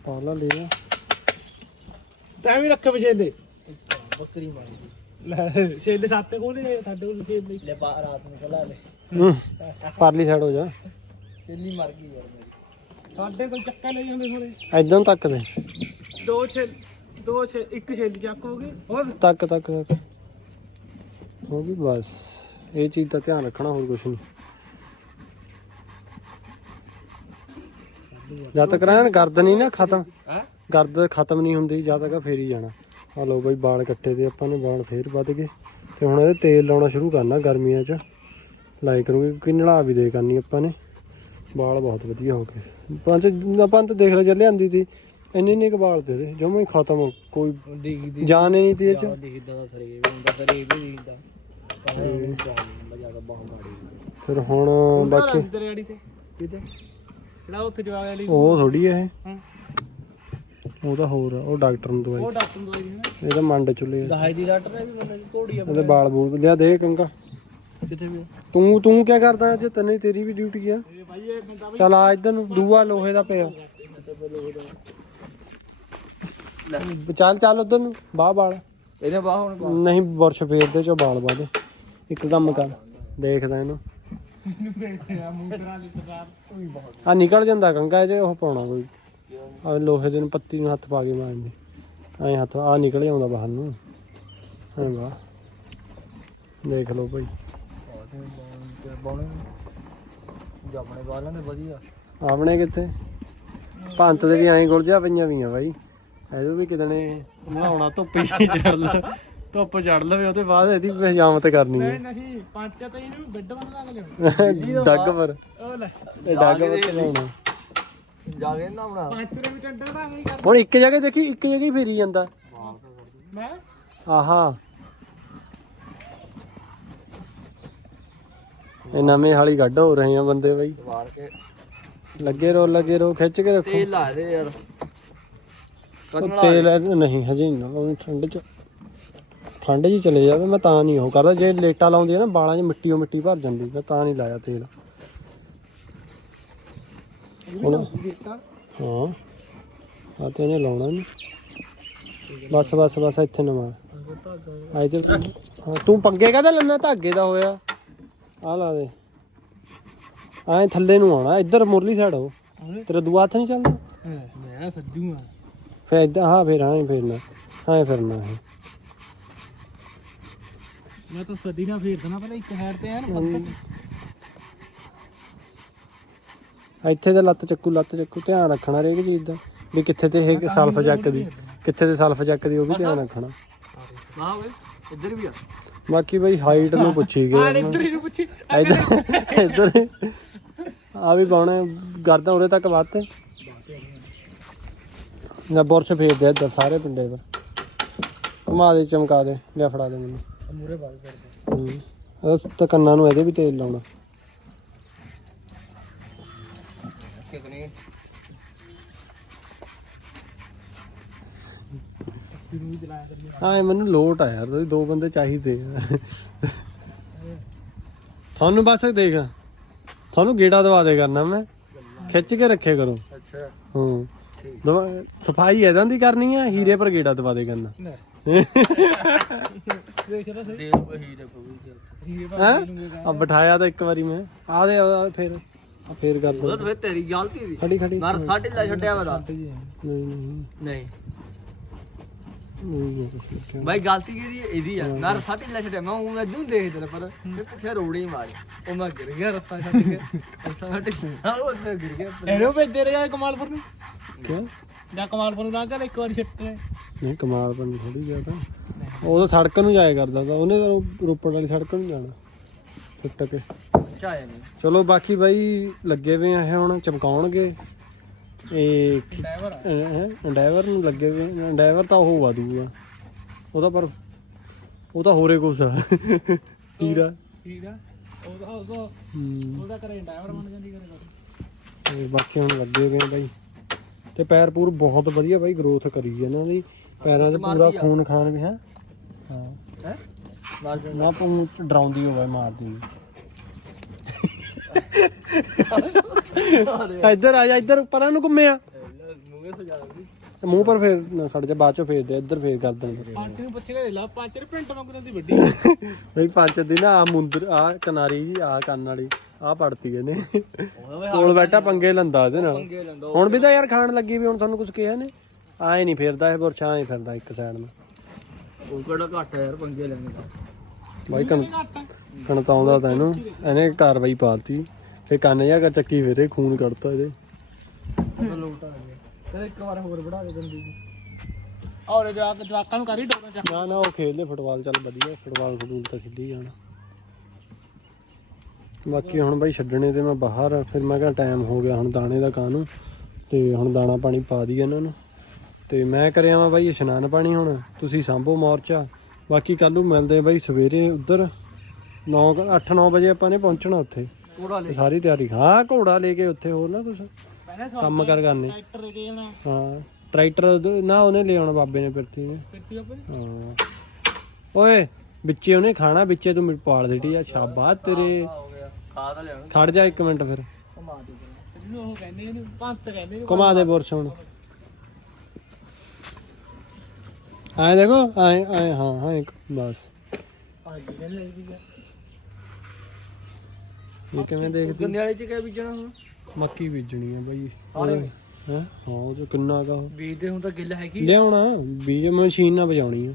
ਪਾਲਾ ਲੈ ਆ ਤੈਂ ਵੀ ਰੱਖੇ ਵਿਛੇਲੇ ਬੱਕਰੀ ਮਾਰੀ ਲੈ ਛੇਲੇ ਸਾਤੇ ਕੋਲ ਹੀ ਸਾਡੇ ਕੋਲ ਛੇਲੇ। ਲੈ ਬਾ ਰਾਤ ਨੂੰ ਖਲਾ ਲੈ ਹੂੰ ਪਰਲੀ ਸਾਈਡ ਹੋ ਜਾ। ਛੇਲੀ ਮਰ ਗਈ ਯਾਰ। ਸਾਡੇ ਕੋਲ ਚੱਕਾ ਲੈ ਜਾਂਦੇ ਥੋੜੇ ਐਦਾਂ ਤੱਕ ਦੇ। ਦੋ ਛੇ ਦੋ ਛੇ ਇੱਕ ਛੇਲੀ ਚੱਕ ਹੋ ਗਈ ਹੋਰ? ਤੱਕ ਤੱਕ ਤੱਕ। ਹੋ ਵੀ ਬਸ ਇਹ ਚੀਜ਼ ਦਾ ਧਿਆਨ ਰੱਖਣਾ ਹੋਰ ਕੁਝ ਨਹੀਂ ਜਦ ਤੱਕ ਰਹਿਣ ਗਰਦ ਨਹੀਂ ਨਾ ਖਤਮ। ਗਰਦ ਖਤਮ ਨਹੀਂ ਹੁੰਦੀ ਜਦ ਤੱਕ ਫੇਰ ਹੀ ਜਾਣਾ। ਆ ਲੋ ਬਈ ਵਾਲ ਕੱਟੇ ਤੇ ਆਪਾਂ ਨੇ ਵਾਲ ਫੇਰ ਵੱਧ ਗਏ। ਤੇ ਹੁਣ ਇਹਦੇ ਤੇਲ ਲਾਉਣਾ ਸ਼ੁਰੂ ਕਰਨਾ ਗਰਮੀਆਂ 'ਚ। ਲਾਈ ਕਰੂੰਗੇ ਕਿਉਂਕਿ ਨਲਾ ਵੀ ਦੇ ਕਰਨੀ ਆਪਾਂ ਨੇ। ਵਾਲ ਬਹੁਤ ਵਧੀਆ ਹੋ ਗਏ। ਪੰਜ ਆਪਾਂ ਤਾਂ ਦੇਖ ਲੈ ਜੇ ਲਿਆਂਦੀ ਸੀ ਇੰਨੇ ਕੁ ਵਾਲ ਤੇ ਇਹਦੇ ਜਮੇ ਖਤਮ ਕੋਈ ਦਿਖਦੀ ਜਾਨ ਹੀ ਨਹੀਂ ਤੀ ਇਹ 'ਚ। ਦਿਖਦਾ ਦਾ ਸਰੀਰ ਵੀ ਹੁੰਦਾ ਸਰੀਰ ਵੀ ਦਿਖਦਾ। ਕਹਿੰਦਾ ਜ਼ਿਆਦਾ ਬਹੁਤ ਮਾੜੀ ਫਿਰ ਹੁਣ ਬਾਕੀ ਤੇਰੇ ਆੜੀ ਤੇ ਕਿਤੇ? ਜਿਹੜਾ ਉੱਥੇ ਜਵਾਗ ਵਾਲੀ ਉਹ ਥੋੜੀ ਇਹ। ਹਾਂ। ਉਹ ਤਾਂ ਹੋਰ ਆ ਉਹ ਡਾਕਟਰ ਨੂੰ ਦਵਾਈ। ਉਹ ਡਾਕਟਰ ਨੂੰ ਦਵਾਈ ਦੇਣਾ ਇਹਦਾ ਮੰਡ ਚੁੱਲੇ। ਦਹਾਈ ਦੀ ਡਾਕਟਰ ਨੇ ਵੀ ਮੈਨੂੰ ਘੋੜੀ ਆ ਇਹਦੇ ਵਾਲ ਬੂਲ ਲਿਆ ਦੇ ਕੰਗਾ। ਕਿੱਥੇ ਵੀ ਤੂੰ ਤੂੰ ਕੀ ਕਰਦਾ ਅੱਜ? ਤੈਨੂੰ ਤੇਰੀ ਵੀ ਡਿਊਟੀ ਆ। ਇਹ ਇਹ ਬੰਦਾ ਚੱਲ ਆ ਇੱਧਰ ਨੂੰ ਦੂਆ ਲੋਹੇ ਦਾ ਪਿਆ। ਚੱਲ ਚੱਲ ਉਧਰ ਨੂੰ ਬਾਹ ਬਾਲ। ਇਹਨੇ ਬਾਹ ਹੁਣ ਨਹੀਂ ਬੁਰਸ਼ ਫੇਰਦੇ ਚੋ ਬਾਲ ਬਾਦੇ ਇੱਕ ਕੰਮ ਕਰ ਦੇਖਦਾ ਇਹਨੂੰ। ਆ ਹੀ ਨਿਕਲ ਜਾਂਦਾ ਕੰਗਾ ਜੇ ਉਹ ਪਾਉਣਾ ਕੋਈ। ਆ ਲੋਹੇ ਦੇ ਨੂੰ ਪੱਤੀ ਨੂੰ ਹੱਥ ਪਾ ਕੇ ਮਾਰਨੀ ਐ ਹੱਥ ਆ ਨਿਕਲ ਜਾਂਦਾ ਬਾਹਰ ਨੂੰ। ਐ ਵਾਹ ਦੇਖ ਲਓ ਭਾਈ। ਬੋਣੇ ਜਾਮਣੇ ਵਾਲਾਂ ਦੇ ਵਧੀਆ। ਆਪਣੇ ਕਿੱਥੇ? ਭੰਤ ਦੇ ਵੀ ਐਂ ਗੁਲਜਾ ਪਈਆਂ ਵੀਆਂ ਬਾਈ। ਇਹਦੋਂ ਵੀ ਨੇ ਨਹਾਉਣਾ ਧੁੱਪ ਹੀ ਚੜ ਲ ਧੁੱਪ ਚੜ ਲਵੇ ਉਹਦੇ ਬਾਅਦ ਇਹਦੀ ਪਜਾਮਤ ਕਰਨੀ ਨਹੀਂ ਨਹੀਂ ਪੰਜ ਤਾਂ ਇਹਨੂੰ ਬੈੱਡ ਬੰਨ ਲਾ ਕੇ ਲਿਆਉਣਾ। ਹੈ ਡੱਗ ਪਰ। ਉਹ ਲੈ। ਡੱਗ ਪਰ ਲਾਉਣਾ। ਜਾ ਕੇ ਨਾ ਬਣਾ ਪੰਜ ਦੇ ਵਿੱਚ ਅੰਡਰ ਦਾ ਨਹੀਂ ਕਰ। ਹੁਣ ਇੱਕ ਜਗ੍ਹਾ ਦੇਖੀ ਇੱਕ ਜਗ੍ਹਾ ਹੀ ਫੇਰੀ ਜਾਂਦਾ। ਮੈਂ? ਆਹਾ। ਇਹ ਨਵੇਂ ਹਾਲੀ ਕੱਢ ਹੋ ਰਹੇ ਆ ਬੰਦੇ ਬਾਈ। ਵਾਰ ਕੇ ਲੱਗੇ ਰੋ ਲੱਗੇ ਰੋ ਖਿੱਚ ਕੇ ਰੱਖੋ। ਤੇਲ ਲਾ ਦੇ ਯਾਰ। ਉਹ ਤੇਲ ਇਹ- ਨਹੀਂ ਹਜੇ ਨਹੀਂ ਲਾਉਣੀ ਠੰਡ ਚ। ਠੰਡ ਜੀ ਚਲੇ ਜਾਵੇ ਮੈਂ ਤਾਂ ਨਹੀਂ ਉਹ ਕਰਦਾ। ਜੇ ਲੇਟਾ ਲਾਉਂਦੀ ਹੈ ਨਾ ਬਾਲਾਂ 'ਚ ਮਿੱਟੀ ਉਹ ਮਿੱਟੀ ਭਰ ਜਾਂਦੀ ਮੈਂ ਤਾਂ ਨਹੀਂ ਲਾਇਆ ਤੇਲ। ਹੁਣ ਹਾਂ ਆ ਤੇ ਇਹਨੇ ਲਾਉਣਾ ਨਹੀਂ ਬਸ ਬਸ ਬਸ ਇੱਥੇ ਨਾ ਮਾਰ ਆਏ ਤੇ ਹਾਂ ਤੂੰ ਪੰਗੇ ਕਾਹਦਾ ਲੈਣਾ ਧਾਗੇ ਦਾ ਹੋਇਆ। ਆ ਲਾ ਦੇ। ਐ ਥੱਲੇ ਨੂੰ ਆਉਣਾ ਇੱਧਰ ਮੁਰਲੀ ਸਾਈਡ ਹੋ ਤੇਰਾ ਦੂਆ ਹੱਥ ਨਹੀਂ ਚੱਲਦਾ? ਮੈਂ ਸੱਜੂ ਆ। ਫੇਰ ਇਦਾਂ ਹਾਂ ਫੇਰ ਹਾਂ ਫੇਰਨਾ ਹਾਂ ਫਿਰਨਾ ਹੈ ਮੈਂ ਤਾਂ ਸੱਦੀ ਨਾ ਫੇਰ ਦੇਣਾ ਪਹਿਲਾਂ ਇੱਕ ਹੈਡ ਤੇ ਐਨ ਇੱਥੇ ਤੇ ਲੱਤ ਚੱਕੂ ਲੱਤ ਚੱਕੂ ਧਿਆਨ ਰੱਖਣਾ ਹਰੇਕ ਚੀਜ਼ ਦਾ ਵੀ ਕਿੱਥੇ ਤੇ ਇਹ ਸਲਫ ਚੱਕਦੀ ਕਿੱਥੇ ਤੇ ਸਲਫ ਚੱਕਦੀ ਉਹ ਵੀ ਧਿਆਨ ਰੱਖਣਾ। ਵਾਹ ਓਏ ਇੱਧਰ ਵੀ ਆ। ਬਾਕੀ ਬਈ ਹਾਈਟ ਨੂੰ ਪੁੱਛੀ ਆ ਗਏ ਇੱਧਰ ਹੀ ਨੂੰ ਪੁੱਛੀ। ਇੱਧਰ ਇੱਧਰ। ਆ ਵੀ ਪਾਉਣੇ ਗਰਦਾਂ ਉਰੇ ਤੱਕ ਵਾਤੇ ਨਾ ਬੁਰਸ਼ ਫੇਰ ਦੇ ਇੱਧਰ ਸਾਰੇ ਪਿੰਡੇ ਪਰ। ਘੁਮਾ ਦੇ ਚਮਕਾ ਦੇ। ਲਿਆ ਫੜਾ ਦੇ ਮੈਨੂੰ। ਮੂਰੇ ਬਾਲ ਕਰਦੇ ਹੂੰ। ਉਸ ਤਾਂ ਕੰਨਾਂ ਨੂੰ ਇਹਦੇ ਵੀ ਤੇਲ ਲਾਉਣਾ ਕਿਤਨੇ ਕਿਨੂੰ ਚਲਾਇਆ ਕਰਨੀ ਹਾਂ ਇਹ ਮੈਨੂੰ ਲੋਟ ਆ ਯਾਰ ਤੁਸੀਂ ਦੋ ਬੰਦੇ ਚਾਹੀਦੇ ਆ। ਤੁਹਾਨੂੰ ਬਸ ਦੇਖ ਤੁਹਾਨੂੰ ਗੇੜਾ ਦਵਾ ਦੇ ਕਰਨਾ ਮੈਂ। ਖਿੱਚ ਕੇ ਰੱਖਿਆ ਕਰੋ। ਅੱਛਾ। ਹਾਂ। ਦਵਾ- ਸਫ਼ਾਈ ਐਦਾਂ ਦੀ ਕਰਨੀ ਆ ਹੀਰੇ ਪਰ ਗੇੜਾ ਦਵਾ ਦੇ ਕਰਨਾ ਦੇਖਦਾ ਸਹੀ ਦੇ ਵਹੀ ਦੇ ਪਊ ਹੈ? ਆ ਬਿਠਾਇਆ ਤਾਂ ਇੱਕ ਵਾਰੀ ਮੈਂ। ਆ ਦੇ ਆ ਫਿਰ ਆ ਫੇਰ ਕਰ ਦੋ ਫਿਰ ਤੇਰੀ ਗਲਤੀ ਸੀ। ਖੜੀ ਖੜੀ। ਮਾਰ ਸਾਢੇ ਲੈ ਛੱਡਿਆ ਵਾ ਨਹੀਂ ਨਹੀਂ ਨਹੀਂ। ਨਹੀਂ। ਬਾਈ ਗਲਤੀ ਕਿਹਦੀ ਹੈ? ਇਹਦੀ ਆ। ਮੈਂ ਸਾਢੇ ਲੈ ਛੱਡਿਆ। ਮੈਂ ਉਹ ਮੈਨੂੰ ਦੇਖ ਤੇ ਪਰ। ਇਹ ਪਿੱਛੇ ਰੋੜੀ ਮਾਰ। ਉਹ ਮੈਂ ਗਿਰ ਗਿਆ ਰਸਤਾ ਛੱਡ ਕੇ। ਕੇ। ਹਾਂ ਉਹ ਉੱਥੇ ਗਿਰ ਗਿਆ। ਇਹਨੂੰ ਭੇਜਦੇ ਰਿਹਾ ਕਮਾਲਪੁਰ ਨੂੰ? ਕਿਉਂ? ਜਾਂ ਕਮਾਲਪੁਰ ਨੂੰ ਲੰਘ ਇੱਕ ਵਾਰੀ ਛੱਟੇ ਨਹੀਂ ਕਮਾਲ ਪਰ ਥੋੜੀ ਗਿਆ ਤਾਂ। ਉਹ ਤਾਂ ਸੜਕ ਨੂੰ ਜਾਇਆ ਕਰਦਾ ਤਾਂ। ਉਹਨੇ ਤਾਂ ਰੋ- ਰੋਪੜ ਵਾਲੀ ਸੜਕ ਨੂੰ ਜਾਣਾ। ਟੁੱਟ ਕੇ। ਚਾਇਆ ਨਹੀਂ ਚਲੋ ਬਾਕੀ ਬਾਈ ਲੱਗੇ ਵੇ ਆ ਇਹ ਹੁਣ। ਚਮਕਾਉਣਗੇ। ਇਹ ਡਰਾਈਵਰ ਨੂੰ ਲੱਗੇ ਵੇ ਡਰਾਈਵਰ ਤਾਂ ਉਹ ਵਾਦੂਗਾ ਉਹਦਾ ਪਰ ਉਹ ਤਾਂ ਹੋਰੇ ਕੁਛ ਆ। ਹੀਰਾ। ਆ ਉਹਦਾ ਉਹਦਾ ਕਰੇ ਡਰਾਈਵਰ ਬਣ ਜਾਂਦੀ ਕਰੇ ਤੇ। ਬਾਕੀ ਹੁਣ ਲੱਗੇ ਵੇ ਬਾਈ। ਤੇ ਪੈਰ ਪੂਰ ਬਹੁਤ ਵਧੀਆ ਬਾਈ ਗਰੋਥ ਕਰੀ ਇਹਨਾਂ ਦੀ। ਪੈਰਾਂ 'ਚ ਪੂਰਾ ਖੂਨ ਖਾਨ ਵੀ ਹੈ? ਹਾਂ। ਹੈ? ਮਾਰ ਨਾ ਪੂੰ ਡਰਾਉਂਦੀ ਹੋਵੇ ਮਾਰਦੀ। ਇੱਧਰ ਆ ਜਾ ਇੱਧਰ ਪਰਾਂ ਨੂੰ ਘੁੰਮਿਆ ਮੂੰਹ ਪਰ ਫੇਰ ਨਾ ਖੜ ਜਾ ਬਾਅਦ ਚ ਫੇਰ ਦੇ ਇੱਧਰ ਫੇਰ ਕਰ ਦਾਂਗੇ ਪੰਜ ਨੂੰ ਪੁੱਛ ਕੇ ਲਾ ਪੰਜ ਰੁਪਏ ਪਿੰਟ ਮੰਗਣ ਦੀ ਵੱਡੀ ਬਈ ਪੰਜ ਦਿਨ ਆ ਮੁੰਦਰ ਆ ਕਨਾਰੀ ਜੀ ਆ ਕੰਨ ਵਾਲੀ ਆ ਪੜਤੀ ਇਹਨੇ। ਕੋਲ ਬੈਠਾ ਪੰਗੇ ਲੰਦਾ ਇਹਦੇ ਨਾਲ। ਪੰਗੇ ਲੰਦਾ ਹੁਣ ਵੀ ਤਾਂ ਯਾਰ ਖਾਣ ਲੱਗੀ ਵੀ ਹੁਣ ਤੁਹਾਨੂੰ ਕੁਝ ਕਿਹਾ ਨੇ। ਆਏ ਨਹੀਂ ਫਿਰਦਾ ਇਹ ਬੁਰਛਾ ਆਏ ਫਿਰਦਾ ਇੱਕ ਸਾਈਡ ਨੂੰ। ਉਹ ਕਿਹੜਾ ਘੱਟ ਹੈ ਯਾਰ ਪੰਗੇ ਲੈਣੇ ਦਾ। ਬਾਈ ਕਣ ਕਣਤਾਉਂਦਾ ਤਾਂ ਇਹਨੂੰ ਇਹਨੇ ਕਾਰਵਾਈ ਪਾਤੀ ਫੇ ਕੰਨ ਜਾ ਕੇ ਚੱਕੀ ਫੇਰੇ ਖੂਨ ਕੱਢਤਾ ਇਹਦੇ। ਲੋਟ ਆ ਗਿਆ। ਚਲ ਇੱਕ ਵਾਰ ਹੋਰ ਵਧਾ ਦੇ ਦਿੰਦੀ ਜੀ ਔਰ ਜਵਾਕ ਜਵਾਕਾਂ ਨੂੰ ਕਰੀ ਡੋਰਾਂ ਚੱਕ ਨਾ ਨਾ ਉਹ ਖੇਡਦੇ ਫੁੱਟਬਾਲ ਚੱਲ ਵਧੀਆ ਫੁੱਟਬਾਲ ਫੁੱਟਬੂਲ ਤਾਂ ਖੇਡੀ ਜਾਣਾ। ਬਾਕੀ ਹੁਣ ਬਾਈ ਛੱਡਣੇ ਤੇ ਮੈਂ ਬਾਹਰ ਫਿਰ ਮੈਂ ਕਿਹਾ ਟਾਈਮ ਹੋ ਗਿਆ ਹੁਣ ਦਾਣੇ ਦਾ ਕਾਨੂੰ ਤੇ ਹੁਣ ਦਾਣਾ ਪਾਣੀ ਪਾ ਦਈਏ ਇਹਨਾਂ ਨੂੰ। ਤੇ ਮੈਂ ਕਰਿਆ ਵਾਂ ਬਾਈ ਇਸ਼ਨਾਨ ਪਾਣੀ ਹੁਣ ਤੁਸੀਂ ਸਾਂਭੋ ਮੋਰਚਾ। ਬਾਕੀ ਕੱਲ ਨੂੰ ਮਿਲਦੇ ਬਾਈ ਸਵੇਰੇ ਉੱਧਰ। 9 8 9 ਵਜੇ ਆਪਾਂ ਨੇ ਪਹੁੰਚਣਾ ਉੱਥੇ। ਤੇ ਸਾਰੀ ਤਿਆਰੀ। ਹਾਂ ਘੋੜਾ ਲੈ ਕੇ ਉੱਥੇ ਹੋਰ ਨਾ ਕੁਛ। ਪਹਿਲਾਂ ਕੰਮ ਕਰ ਕਰਨੇ। ਟਰੈਕਟਰ ਲੈ ਕੇ ਜਾਣਾ। ਹਾਂ ਟਰੈਕਟਰ ਉਹਦੇ- ਨਾ ਉਹਨੇ ਲਿਆਉਣਾ ਬਾਬੇ ਨੇ ਫਿਰਤੀ ਨੇ। ਫਿਰ ਤੀ ਆਪੇ ਹਾਂ। ਓਏ ਵਿੱਚੇ ਉਹਨੇ ਖਾਣਾ ਵਿੱਚੇ ਤੂੰ ਮੇਰੇ ਪਾਲ ਦਿੱਤੀ ਆ ਸ਼ਾਬਾਸ਼ ਤੇਰੇ। ਹੋ ਗਿਆ ਖਾ ਤਾਂ ਲਿਆ। ਖੜ ਜਾ ਇੱਕ ਮਿੰਟ ਫਿਰ। ਕਮਾ ਦੇ ਜਿਹਨੂੰ ਉਹ ਕਹਿੰਦੇ ਇਹਨੂੰ ਪੰਤ ਕਹਿੰਦੇ ਘੁਮਾ ਦੇ ਬੁਰਸ਼ ਹੁਣ। ਆਏ ਦੇਖੋ ਆਏ ਆਏ ਹਾਂ ਹਾਂ ਇੱਕ ਬਸ। ਹਾਂਜੀ ਕਹਿੰਦੇ ਜੀ ਇਹ ਕਿਵੇਂ ਦੇਖਦੀ? ਗੰਨੇ ਵਾਲੇ ਚ ਕਿਆ ਬੀਜਣਾ ਹੁਣ? ਮੱਕੀ ਬੀਜਣੀ ਆ ਬਾਈ। ਸਾਰੇ? ਹੈ ਹਾਂ? ਉਹ ਤੇ ਕਿੰਨਾ ਕਾ ਬੀਜਦੇ ਹੁਣ ਤਾਂ ਗਿੱਲ ਹੈਗੀ ਲਿਆਉਣਾ ਬੀਜ ਮਸ਼ੀਨ ਨਾਲ ਵਜਾਉਣੀ ਆ।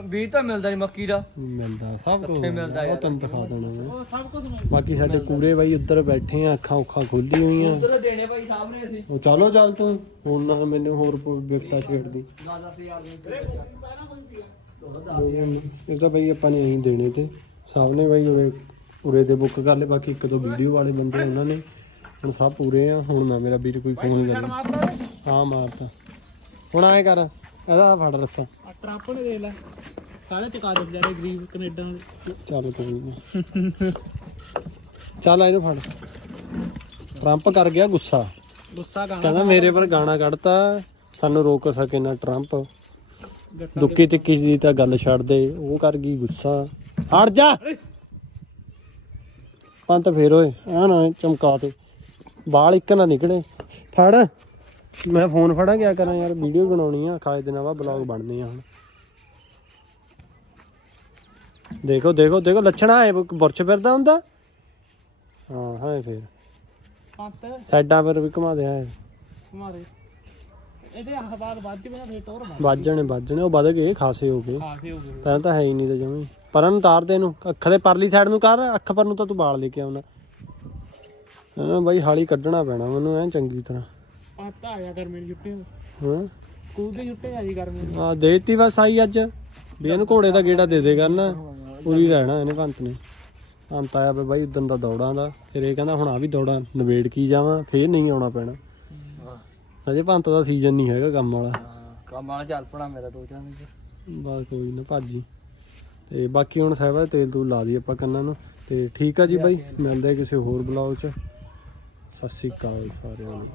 ਬੀਜ ਤਾਂ ਮਿਲਦਾ ਨਹੀਂ ਮੱਕੀ ਦਾ। ਮਿਲਦਾ ਸਭ ਕੁਝ ਕਿੱਥੇ ਮਿਲਦਾ ਉਹ ਤੈਨੂੰ ਦਿਖਾ ਦੇਣਾ ਮੈਂ। ਉਹ ਸਭ ਕੁਝ ਬਾਕੀ ਸਾਡੇ ਕੂੜੇ ਬਾਈ ਉੱਧਰ ਬੈਠੇ ਆ ਅੱਖਾਂ ਉੱਖਾਂ ਖੋਲੀ ਹੋਈਆਂ। ਉਧਰ ਦੇਣੇ ਭਾਈ ਸਾਹਮਣੇ ਅਸੀਂ। ਉਹ ਚਲੋ ਚੱਲ ਤੂੰ। ਹੁਣ ਨਾ ਮੈਨੂੰ ਹੋਰ ਬਿਪਤਾ ਛੇੜਦੀ। 10000 ਇਹ ਤਾਂ ਬਈ ਆਪਾਂ ਨੇ ਅਹੀਂ ਦੇਣੇ ਤੇ। ਨੇ ਬਾਈ ਉਰੇ ਉਰੇ ਤੇ ਬੁੱਕ ਕਰ ਲਏ ਬਾਕੀ ਇੱਕ ਦੋ ਵੀਡੀਓ ਵਾਲੇ ਬੰਦੇ ਉਹਨਾਂ ਨੇ। ਹੁਣ ਸਭ ਪੂਰੇ ਆ ਹੁਣ ਨਾ ਮੇਰਾ ਵੀਰ ਕੋਈ ਫੋਨ ਕਰ। ਹਾਂ ਮਾਰਤਾ। ਹੁਣ ਐ ਕਰ ਇਹਦਾ ਫੜ ਰੱਸਾ। ਟਰੰਪ ਨੇ ਦੇਖ ਲੈ ਸਾਰੇ ਚਕਾ ਦੇ ਵਿਚਾਰੇ ਗਰੀਬ ਕੈਨੇਡਾ ਚੱਲ ਕੋਈ ਨੀ। ਚੱਲ ਇਹਨੂੰ ਫੜ। ਟਰੰਪ ਕਰ ਗਿਆ ਗੁੱਸਾ। ਗੁੱਸਾ ਗਾਣਾ ਕਹਿੰਦਾ ਮੇਰੇ ਪਰ ਗਾਣਾ ਕੱਢਤਾ ਸਾਨੂੰ ਰੋਕ ਸਕੇ ਨਾ ਟਰੰਪ। ਦੁੱਕੀ ਤਿੱਕੀ ਦੀ ਤਾਂ ਗੱਲ ਛੱਡ ਦੇ ਉਹ ਕਰ ਗਈ ਗੁੱਸਾ। ਹਟ ਜਾ! ਪੰਤ ਫੇਰ ਓਏ ਆ ਨਾ ਚਮਕਾ ਤੇ ਬਾਲ ਇੱਕ ਨਾ ਨਿਕਲੇ ਫੜ। ਮੈਂ ਫੋਨ ਫੜਾ ਗਿਆ ਕਰਾਂ ਯਾਰ ਵੀਡੀਓ ਬਣਾਉਣੀ ਆ ਖਾਏ ਦਿਨਾਂ ਬਾਅਦ ਬਲੌਗ ਬਣਨੇ ਆ ਹੁਣ। ਦੇਖੋ ਦੇਖੋ ਦੇਖੋ ਲੱਛਣਾ ਹੈ ਬੁਰਚ ਫਿਰਦਾ ਹੁੰਦਾ। ਹਾਂ ਹਾਂ ਫੇਰ। ਸਾਈਡਾਂ ਪਰ ਵੀ ਘੁਮਾ ਦੇ ਹੈ ਮਾਰੇ ਇਹਦੇ ਅਖਬਾਰ ਵੱਜ ਬਿਨਾ ਫੇਰ ਟੋਰ ਮਾਰ ਵੱਜਣੇ ਵੱਜਣੇ ਉਹ ਵੱਧ ਗਏ ਖਾਸੇ ਹੋ ਗਏ। ਖਾਸੇ ਹੋ ਗਏ। ਪਹਿਲਾਂ ਤਾਂ ਹੈ ਹੀ ਨਹੀਂ ਤੇ ਜਮੀ। ਪਰਾਂ ਨੂੰ ਦੇ ਇਹਨੂੰ ਅੱਖ ਦੇ ਪਰਲੀ ਸਾਈਡ ਨੂੰ ਕਰ ਅੱਖ ਪਰ ਨੂੰ ਤਾਂ ਤੂੰ ਬਾਲ ਲੈ ਕੇ ਆਉਣਾ। ਇਹਨਾਂ ਬਾਈ ਹਾਲੀ ਕੱਢਣਾ ਪੈਣਾ ਮੈਨੂੰ ਐ ਚੰਗੀ ਤਰ੍ਹਾਂ। ਪੰਤ ਆ ਜਾ ਗਰਮੀ ਦੀ ਛੁੱਟੀ ਹਾਂ। ਸਕੂਲ ਦੀ ਛੁੱਟੀ ਆ ਜੀ ਗਰਮੀ ਦੀ। ਆ ਦੇਤੀ ਬਸ ਆਈ ਅੱਜ। ਵੀ ਇਹਨੂੰ ਘੋੜੇ ਦਾ ਗੇੜਾ ਦੇ ਦੇ ਕਰਨਾ। ਪੂਰੀ ਰਹਿਣਾ ਇਹਨੇ ਭੰਤ ਨੇ। ਭੰਤ ਆਇਆ ਬਾਈ ਉਦੋਂ ਦਾ ਦੌੜਾਂ ਦਾ। ਫਿਰ ਇਹ ਕਹਿੰਦਾ ਹੁਣ ਆ ਵੀ ਦੌੜਾਂ ਨਵੇੜ ਕੀ ਜਾਵਾਂ ਫੇਰ ਨਹੀਂ ਆਉਣਾ ਪੈਣਾ। ਅਜੇ ਭੰਤ ਦਾ ਸੀਜ਼ਨ ਨਹੀਂ ਹੈਗਾ ਕੰਮ ਵਾਲਾ। ਕੰਮ ਵਾਲਾ ਚੱਲ ਪਣਾ ਮੇਰਾ ਦੋ ਚਾਰ ਮਿੰਟ ਬਸ ਕੋਈ ਨਾ ਭਾਜੀ। ਤੇ ਬਾਕੀ ਹੁਣ ਸਾਹਿਬਾ ਤੇਲ ਤੂਲ ਲਾ ਦੀ ਆਪਾਂ ਕੰਨਾਂ ਨੂੰ। ਤੇ ਠੀਕ ਆ ਜੀ ਬਾਈ ਮਿਲਦੇ ਕਿਸੇ ਹੋਰ ਬਲੌਗ 'ਚ। ਸਤਿ ਸ੍ਰੀ ਅਕਾਲ ਸਾਰਿਆਂ ਨੂੰ।